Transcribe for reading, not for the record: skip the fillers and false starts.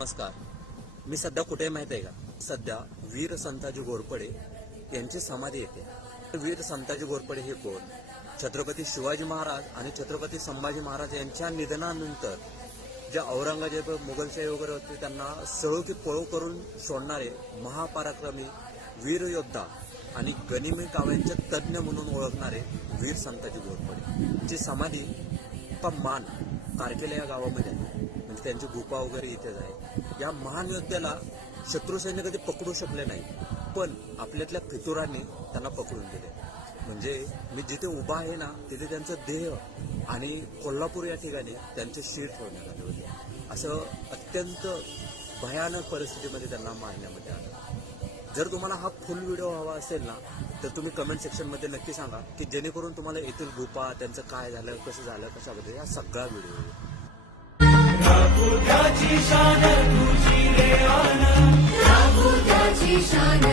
नमस्कार. मी सध्या कुठे माहित आहे का? सध्या वीर संताजी घोरपडे यांची समाधी येते. वीर संताजी घोरपडे हे कोण? छत्रपती शिवाजी महाराज आणि छत्रपती संभाजी महाराज यांच्या निधनानंतर जे औरंगजेब मुघलशाही वगैरे होते त्यांना सळो की पळो करून सोडणारे महापराक्रमी वीर योद्धा आणि गनिमी काव्यांचे तज्ज्ञ म्हणून ओळखणारे वीर संताजी घोरपडे ची समाधी मान कारकेला या गावामध्ये आहे. म्हणजे त्यांची गुफा वगैरे इथेच आहे. या महान योद्ध्याला शत्रू सैन्य कधी पकडू शकले नाही, पण आपल्यातल्या फितुरांनी त्यांना पकडून दिले. म्हणजे मी जिथे उभा आहे ना तिथे त्यांचं देह आणि कोल्हापूर या ठिकाणी त्यांचे शीर ठेवण्यात आले होते. असं अत्यंत भयानक परिस्थितीमध्ये त्यांना मारण्यामध्ये आलं. जर तुम्हाला हा फुल व्हिडिओ हवा असेल ना तर तुम्ही कमेंट सेक्शनमध्ये नक्की सांगा, की जेणेकरून तुम्हाला येथील गुफा, त्यांचं काय झालं, कसं झालं, कशाबद्दल या सगळा व्हिडिओ. शान तुझी रे आन, शान